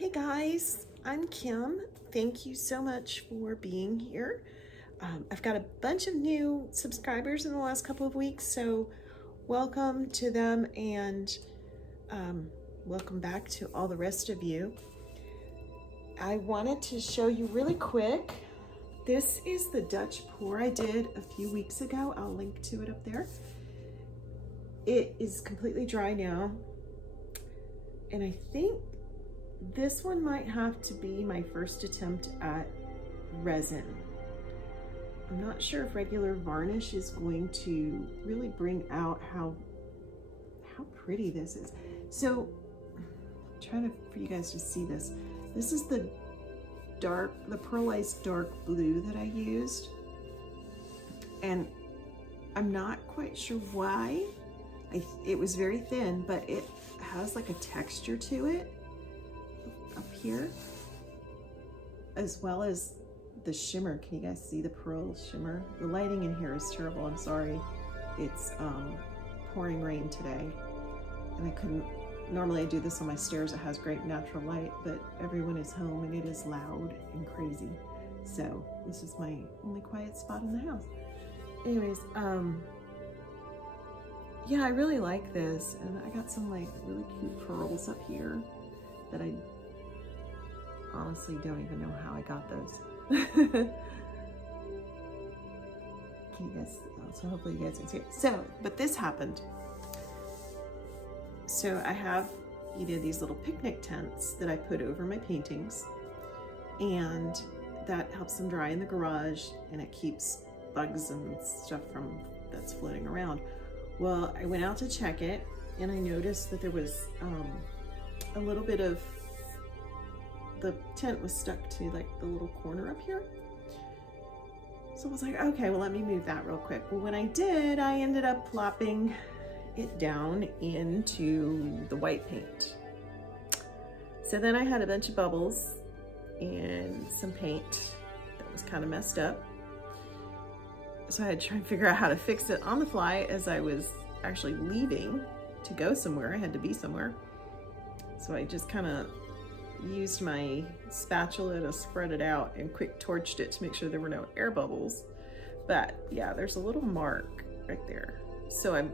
Hey guys, I'm Kim. Thank you so much for being here. I've got a bunch of new subscribers in the last couple of weeks, so welcome to them and welcome back to all the rest of you. I wanted to show you really quick. This is the Dutch pour I did a few weeks ago. I'll link to it up there. It is completely dry now, and I think this one might have to be my first attempt at resin. I'm not sure if regular varnish is going to really bring out how pretty this is. So I'm trying for you guys to see this. This is the pearlized dark blue that I used. And I'm not quite sure why. It was very thin, but it has like a texture to it up here, as well as the shimmer. Can you guys see the pearl shimmer? The lighting in here is terrible, I'm sorry. It's pouring rain today, and I couldn't, normally I do this on my stairs. It has great natural light, but everyone is home and it is loud and crazy. So this is my only quiet spot in the house. Anyways, yeah, I really like this, and I got some like really cute pearls up here that I honestly don't even know how I got those. Can you guys, so hopefully you guys can see it. So, but this happened. So I have, these little picnic tents that I put over my paintings, and that helps them dry in the garage, and it keeps bugs and stuff that's floating around. Well, I went out to check it, and I noticed that there was a little bit of, the tent was stuck to like the little corner up here. So I was like, okay, well, let me move that real quick. Well, when I did, I ended up plopping it down into the white paint. So then I had a bunch of bubbles and some paint that was kind of messed up. So I had to try and figure out how to fix it on the fly as I was actually leaving to go somewhere. I had to be somewhere. So I just kind of used my spatula to spread it out and quick torched it to make sure there were no air bubbles. But yeah, there's a little mark right there. So I'm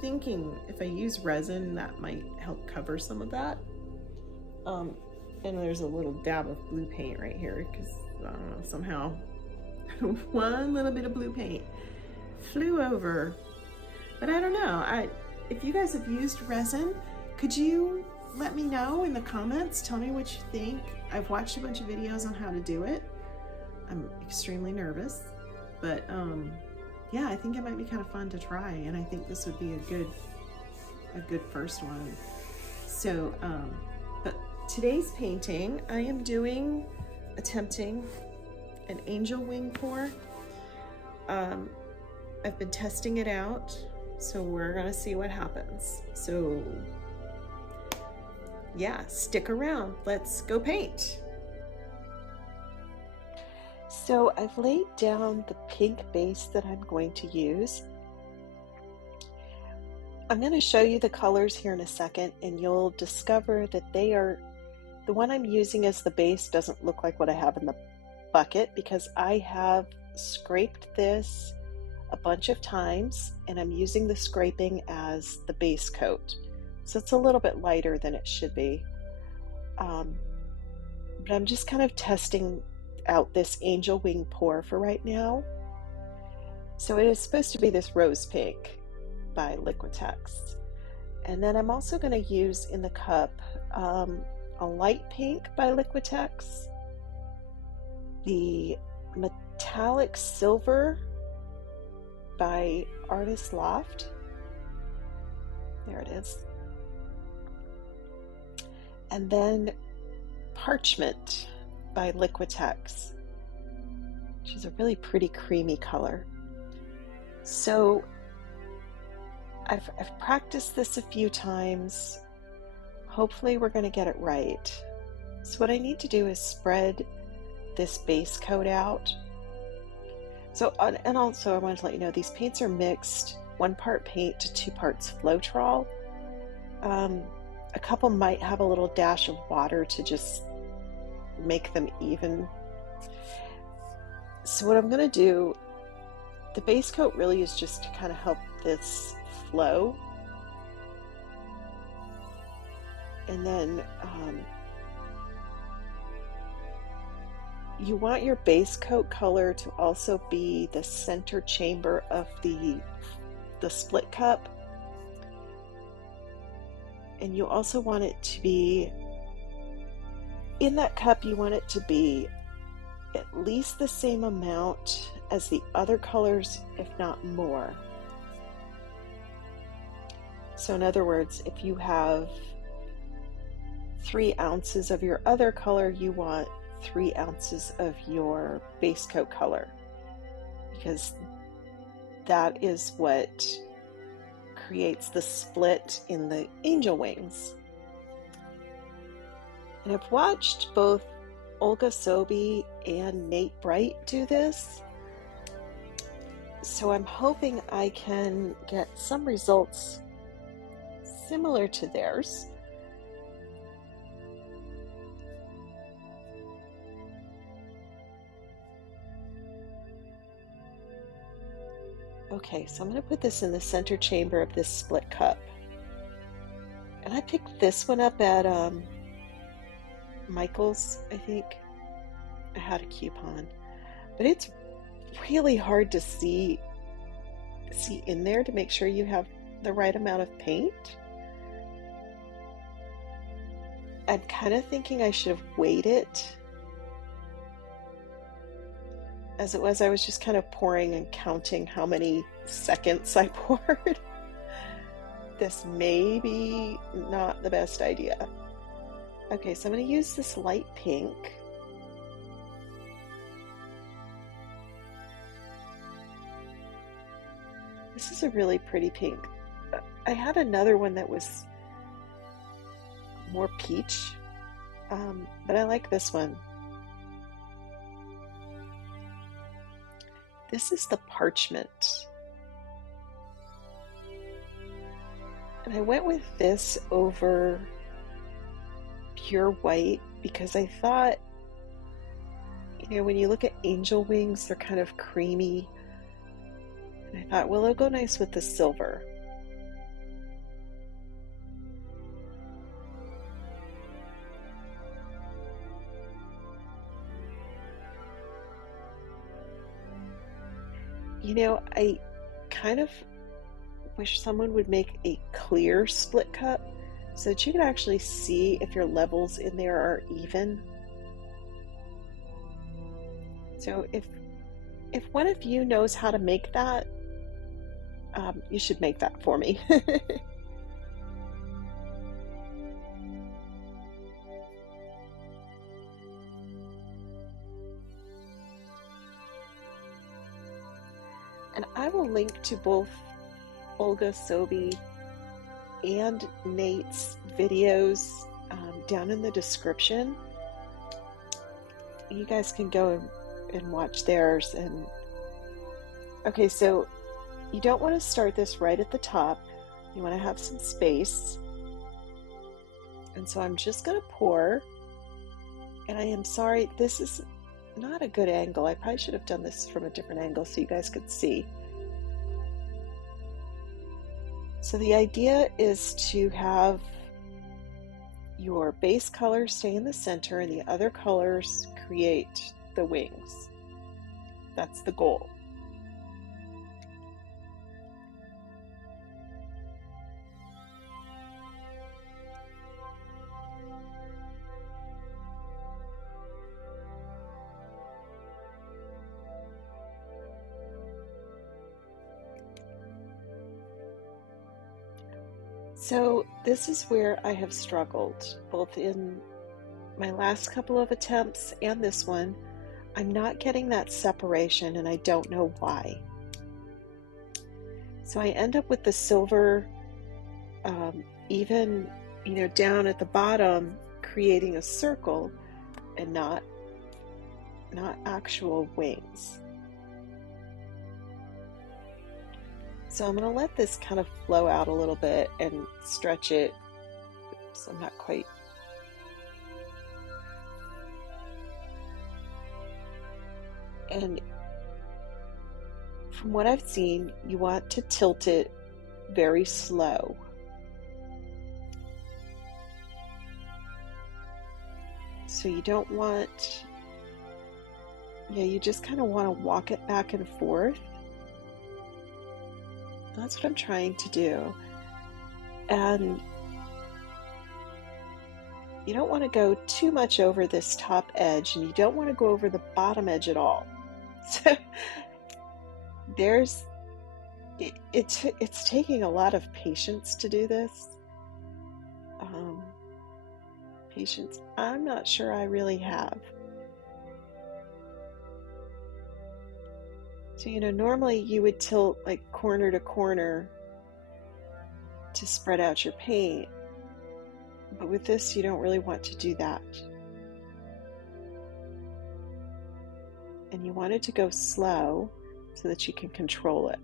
thinking if I use resin, that might help cover some of that. And there's a little dab of blue paint right here because I don't know, somehow one little bit of blue paint flew over. But I don't know, if you guys have used resin, could you let me know in the comments? Tell me what you think. I've watched a bunch of videos on how to do it. I'm extremely nervous, but yeah, I think it might be kind of fun to try, and I think this would be a good first one. So, but today's painting, I am attempting an angel wing pour. I've been testing it out, so we're gonna see what happens. So yeah, stick around. Let's go paint. So I've laid down the pink base that I'm going to use. I'm going to show you the colors here in a second, and you'll discover that they are, the one I'm using as the base doesn't look like what I have in the bucket because I have scraped this a bunch of times, and I'm using the scraping as the base coat. So it's a little bit lighter than it should be. But I'm just kind of testing out this angel wing pour for right now. So it is supposed to be this rose pink by Liquitex. And then I'm also going to use in the cup a light pink by Liquitex, the metallic silver by artist Loft. There it is. And then Parchment by Liquitex, which is a really pretty creamy color. So I've practiced this a few times. Hopefully we're going to get it right. So what I need to do is spread this base coat out. So, and also I wanted to let you know, these paints are mixed, 1 part paint to 2 parts Floetrol. A couple might have a little dash of water to just make them even. So what I'm going to do, the base coat really is just to kind of help this flow. And then you want your base coat color to also be the center chamber of the split cup. And you also want it to be, in that cup, you want it to be at least the same amount as the other colors, if not more. So in other words, if you have 3 ounces of your other color, you want 3 ounces of your base coat color, because that is what creates the split in the angel wings. And I've watched both Olga Sobey and Nate Bright do this, so I'm hoping I can get some results similar to theirs. Okay, so I'm going to put this in the center chamber of this split cup. And I picked this one up at Michael's, I think. I had a coupon. But it's really hard to see in there to make sure you have the right amount of paint. I'm kind of thinking I should have waited. As it was, I was just kind of pouring and counting how many seconds I poured. This may be not the best idea. Okay, so I'm going to use this light pink. This is a really pretty pink. I had another one that was more peach, but I like this one. This is the Parchment. And I went with this over pure white because I thought, when you look at angel wings, they're kind of creamy. And I thought, well, it'll go nice with the silver. I kind of wish someone would make a clear split cup so that you can actually see if your levels in there are even. So if one of you knows how to make that, you should make that for me. And I will link to both Olga Sobey and Nate's videos down in the description. You guys can go and watch theirs. And okay, so you don't want to start this right at the top. You want to have some space. And so I'm just going to pour. And I am sorry, this is not a good angle. I probably should have done this from a different angle so you guys could see. So the idea is to have your base color stay in the center and the other colors create the wings. That's the goal. So this is where I have struggled, both in my last couple of attempts and this one. I'm not getting that separation, and I don't know why. So I end up with the silver even, down at the bottom, creating a circle and not actual wings. So I'm going to let this kind of flow out a little bit and stretch it So I'm not quite. And from what I've seen, you want to tilt it very slow. So you don't want, you just kind of want to walk it back and forth. That's what I'm trying to do. And you don't want to go too much over this top edge, and you don't want to go over the bottom edge at all. So it's taking a lot of patience to do this. Patience I'm not sure I really have. So, normally you would tilt like corner to corner to spread out your paint, but with this you don't really want to do that. And you want it to go slow so that you can control it.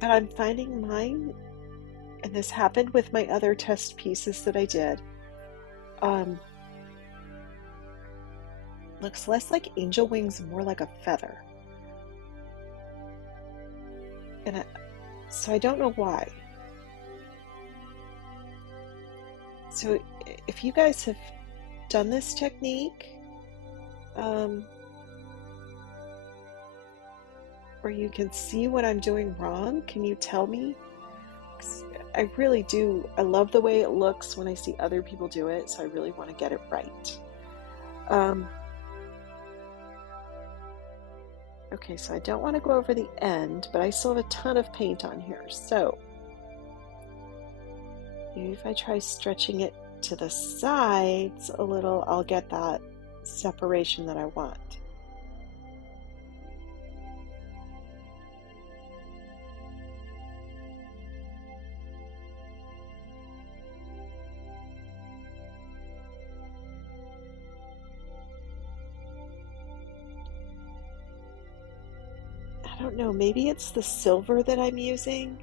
But I'm finding mine, and this happened with my other test pieces that I did, looks less like angel wings, more like a feather. And so I don't know why. So if you guys have done this technique, or you can see what I'm doing wrong, can you tell me? I really do. I love the way it looks when I see other people do it, so I really want to get it right. Okay, so I don't want to go over the end, but I still have a ton of paint on here. So maybe if I try stretching it to the sides a little, I'll get that separation that I want. I don't know, maybe it's the silver that I'm using.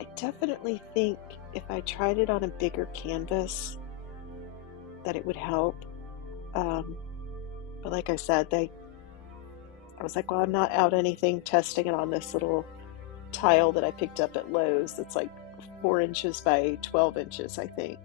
I definitely think if I tried it on a bigger canvas that it would help. But like I said, I was like, well, I'm not out anything testing it on this little tile that I picked up at Lowe's. It's like 4 inches by 12 inches, I think.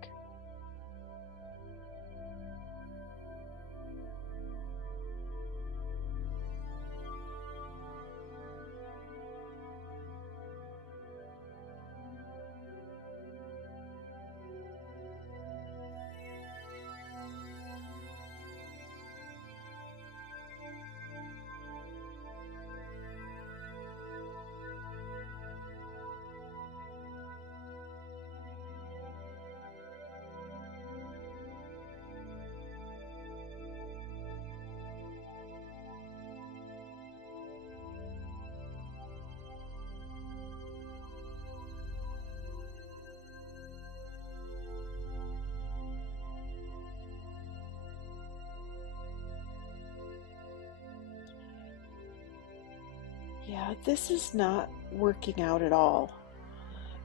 Yeah, this is not working out at all.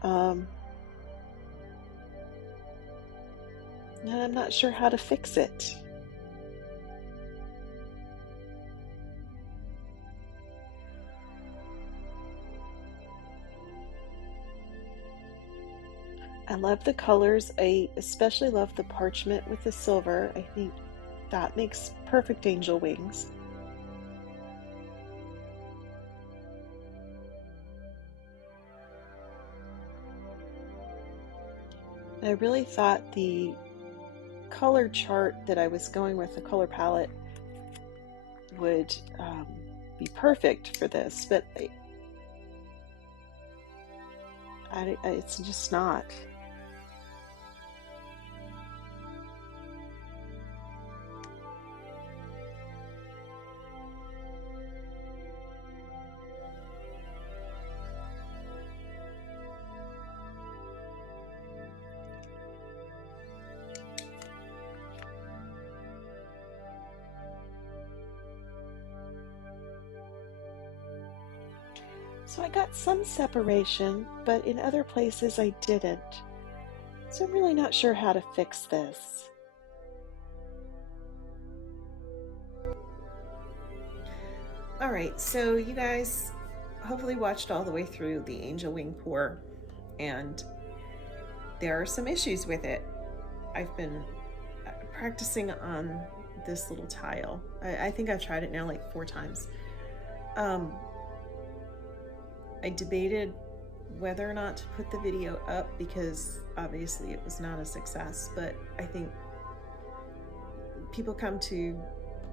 And I'm not sure how to fix it. I love the colors. I especially love the parchment with the silver. I think that makes perfect angel wings. I really thought the color chart that I was going with, the color palette, would be perfect for this, but It's just not. So I got some separation, but in other places I didn't. So I'm really not sure how to fix this. All right, so you guys hopefully watched all the way through the angel wing pour, and there are some issues with it. I've been practicing on this little tile. I think I've tried it now like 4 times. I debated whether or not to put the video up because obviously it was not a success, but I think people come to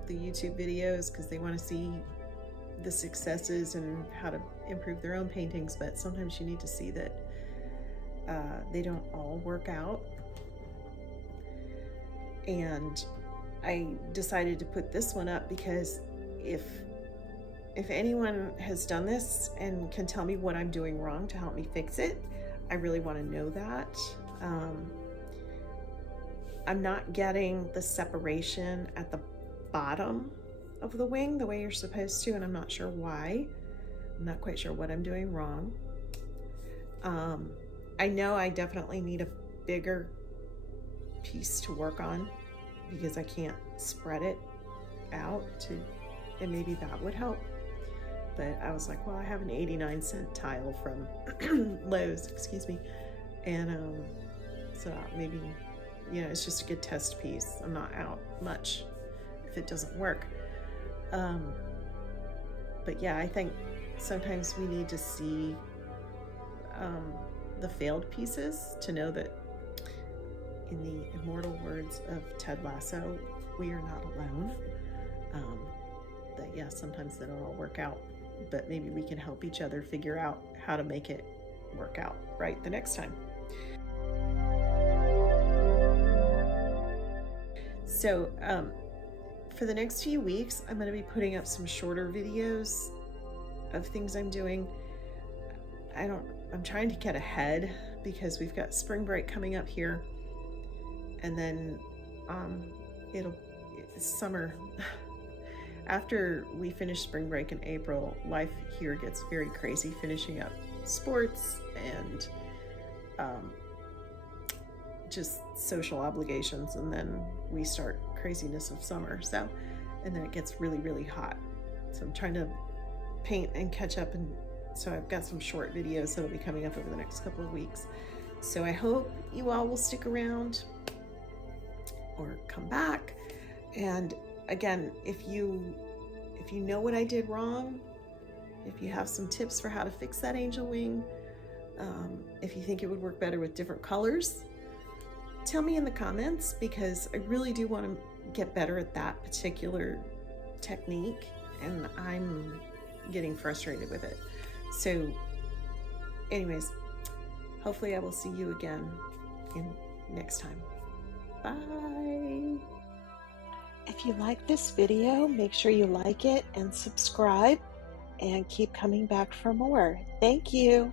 the YouTube videos because they want to see the successes and how to improve their own paintings, but sometimes you need to see that they don't all work out. And I decided to put this one up because if anyone has done this and can tell me what I'm doing wrong to help me fix it, I really want to know that. I'm not getting the separation at the bottom of the wing the way you're supposed to, and I'm not sure why. I'm not quite sure what I'm doing wrong. I know I definitely need a bigger piece to work on because I can't spread it out and maybe that would help. But I was like, well, I have an 89-cent tile from Lowe's, excuse me. And so maybe, it's just a good test piece. I'm not out much if it doesn't work. But yeah, I think sometimes we need to see the failed pieces to know that, in the immortal words of Ted Lasso, we are not alone. That yeah, sometimes they don't all work out, but maybe we can help each other figure out how to make it work out right the next time. So for the next few weeks, I'm going to be putting up some shorter videos of things I'm doing. I'm trying to get ahead because we've got spring break coming up here, and then it's summer. After we finish spring break in April, life here gets very crazy, finishing up sports and just social obligations, and then we start craziness of summer. So, and then it gets really, really hot. So I'm trying to paint and catch up, and so I've got some short videos that'll be coming up over the next couple of weeks. So I hope you all will stick around or come back. And again, if you know what I did wrong, if you have some tips for how to fix that angel wing, if you think it would work better with different colors, tell me in the comments, because I really do want to get better at that particular technique, and I'm getting frustrated with it. So anyways, hopefully I will see you again next time. Bye. If you like this video, make sure you like it and subscribe, and keep coming back for more. Thank you.